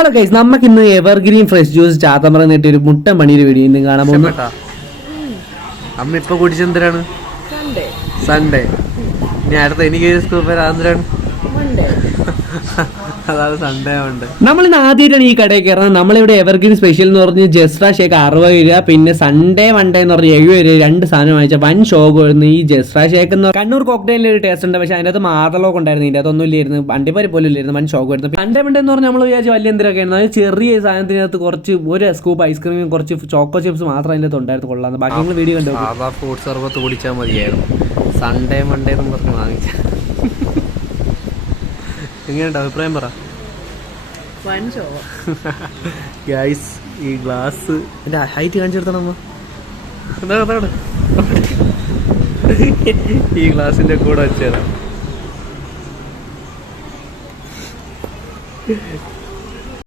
Hello guys, നമുക്ക് ഇന്ന് evergreen fresh juice Chathampara നേട്ടി ഒരു മുട്ടൻ പണിയുടെ വീഡിയോ ഇന്ന് കാണാൻ പോകുന്നു. അമ്മ ഇപ്പൊ കുടിച്ചെന്തിനാണ്? സൺഡേ. ഇനി അടുത്ത എനിക്ക് സ്കൂപ്പ് ആന്ധ്രാണ്. അതാണ് സൺഡേ ഉണ്ട്. നമ്മൾ ഇന്ന് ആദ്യമായിട്ടാണ് ഈ കടയിൽ കയറുന്നത്. നമ്മളിവിടെ എവർഗ്രീൻ സ്പെഷ്യൽ എന്ന് പറഞ്ഞ് ജസ്ട്ര ഷേക്ക് 60 രൂപ, പിന്നെ സൺഡേ വൺഡേ എന്ന് പറഞ്ഞ് 70 രൂപ, രണ്ട് സാധനം വാങ്ങിച്ചാൽ വൻ ഷോക്ക് വരുന്നു. ഈ ജസ്ട്ര ഷേക്ക് എന്ന് കണ്ണൂർ കോക്ടെയിലിന് ഒരു ടേസ്റ്റ് ഉണ്ട്, പക്ഷെ അതിൻ്റെ അകത്ത് മാതളമൊക്കെ ഉണ്ടായിരുന്നു, ഇതിൻ്റെ അതൊന്നും ഇല്ലായിരുന്നു, വണ്ടിപ്പരി പോലും ഇല്ലായിരുന്നു, വൻ ഷോക്ക് വരുന്നു. സൺഡേ വൺഡേ എന്ന് പറഞ്ഞാൽ നമ്മൾ വിചാരിച്ച് വലിയ എന്തിനൊക്കെയാണ്, അത് ചെറിയ സാധനത്തിനകത്ത് കുറച്ച് ഒരു സ്കൂപ്പ് ഐസ്ക്രീമും കുറച്ച് ചോക്കോ ചിപ്സ് മാത്രം അതിൻ്റെ അകത്ത് ഉണ്ടായിരുന്നു. കൊള്ളാന്ന് ബാക്കി നിങ്ങൾ വീഡിയോ കണ്ടു. സാധാ ഫ്രൂട്ട് സർബത്ത് കുടിച്ചാൽ മതിയായിരുന്നു. സൺഡേ മൺഡേ എന്നും പറഞ്ഞ് വാങ്ങിച്ച എങ്ങനെയുണ്ട് അഭിപ്രായം പറ. ഗൈസ്, ഈ ഗ്ലാസ് എൻ്റെ ഹൈറ്റ് കാണിച്ചെടുത്തണം അമ്മ. അതാണ് ഈ ഗ്ലാസിന്റെ കൂടെ വെച്ചേരാം.